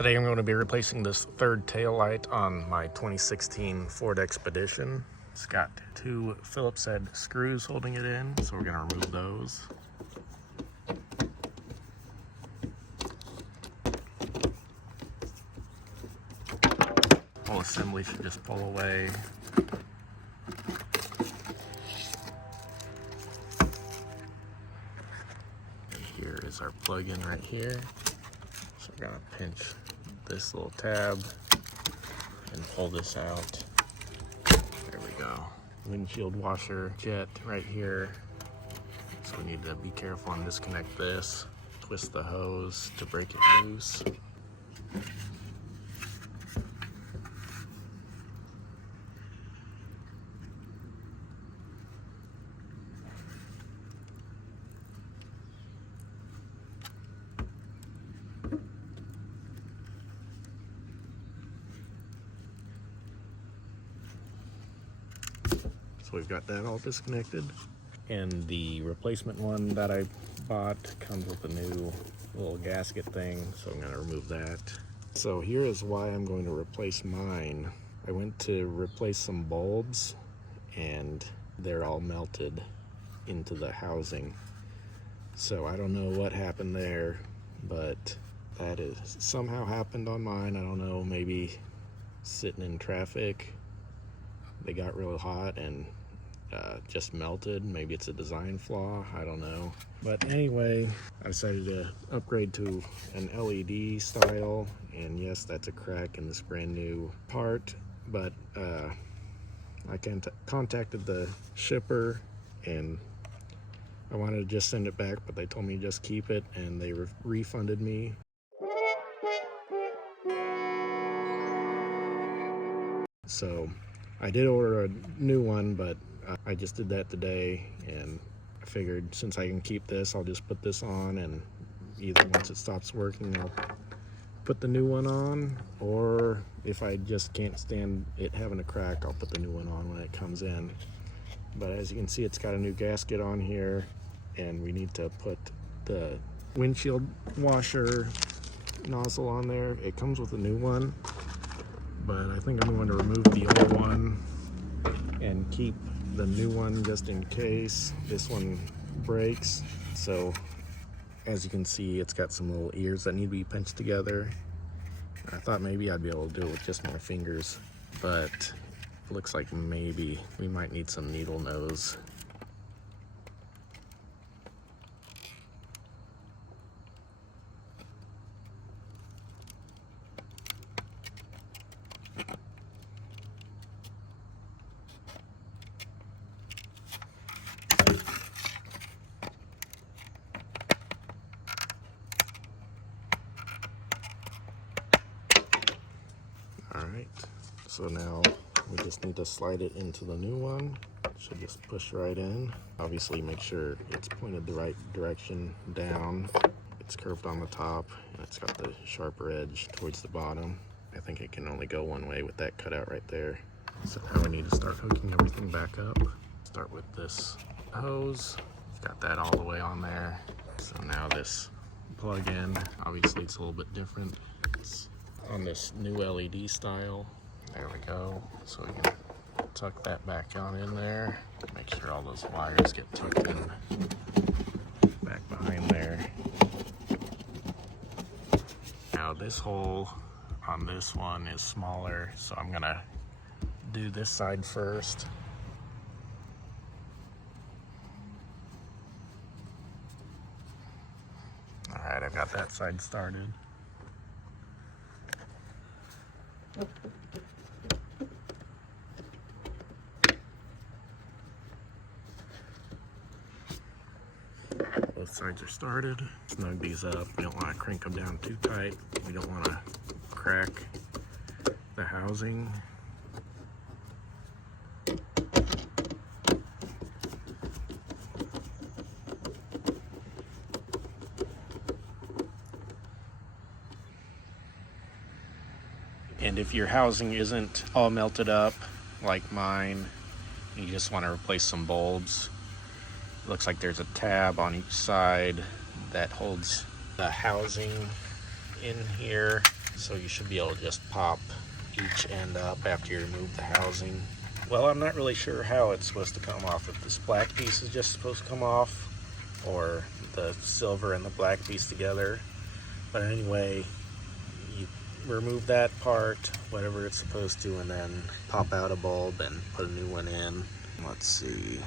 Today I'm going to be replacing this third tail light on my 2016 Ford Expedition. It's got two Phillips head screws holding it in, so we're going to remove those. Whole assembly should just pull away. And here is our plug-in right here. So we're going to pinch this little tab and pull this out. There we go. Windshield washer jet right here. So we need to be careful and disconnect this. Twist the hose to break it loose. So we've got that all disconnected. And the replacement one that I bought comes with a new little gasket thing, so I'm gonna remove that. So here is why I'm going to replace mine. I went to replace some bulbs and they're all melted into the housing. So I don't know what happened there, but that is somehow happened on mine. I don't know, maybe sitting in traffic, they got real hot and just melted. Maybe it's a design flaw, I don't know. But anyway, I decided to upgrade to an LED style, and yes, that's a crack in this brand new part, but I contacted the shipper and I wanted to just send it back, but they told me to just keep it, and they refunded me. So I did order a new one, but I just did that today, and I figured since I can keep this, I'll just put this on, and either once it stops working, I'll put the new one on, or if I just can't stand it having a crack, I'll put the new one on when it comes in. But as you can see, it's got a new gasket on here, and we need to put the windshield washer nozzle on there. It comes with a new one, but I think I'm going to remove the old one and keep the new one just in case this one breaks. So as you can see, it's got some little ears that need to be pinched together. I thought maybe I'd be able to do it with just my fingers, but it looks like maybe we might need some needle nose. Alright, so now we just need to slide it into the new one. Should just push right in. Obviously make sure it's pointed the right direction down. It's curved on the top, and it's got the sharper edge towards the bottom. I think it can only go one way with that cutout right there. So now we need to start hooking everything back up. Start with this hose. Got that all the way on there. So now this plug-in, obviously it's a little bit different. It's on this new LED style. There we go. So we can tuck that back on in there. Make sure all those wires get tucked in back behind there. Now this hole on this one is smaller, so I'm gonna do this side first. All right, I've got that side started. Both sides are started. Snug these up. We don't want to crank them down too tight. We don't want to crack the housing. And if your housing isn't all melted up like mine, you just want to replace some bulbs, it looks like there's a tab on each side that holds the housing in here. So you should be able to just pop each end up after you remove the housing. Well, I'm not really sure how it's supposed to come off. If this black piece is just supposed to come off, or the silver and the black piece together. But anyway, you remove that part, whatever it's supposed to, and then pop out a bulb and put a new one in. Let's see.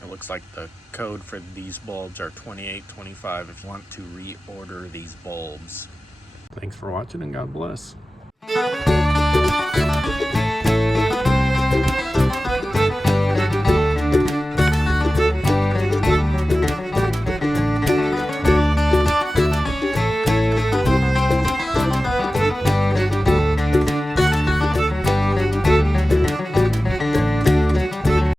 It looks like the code for these bulbs are 2825 if you want to reorder these bulbs. Thanks for watching, and God bless.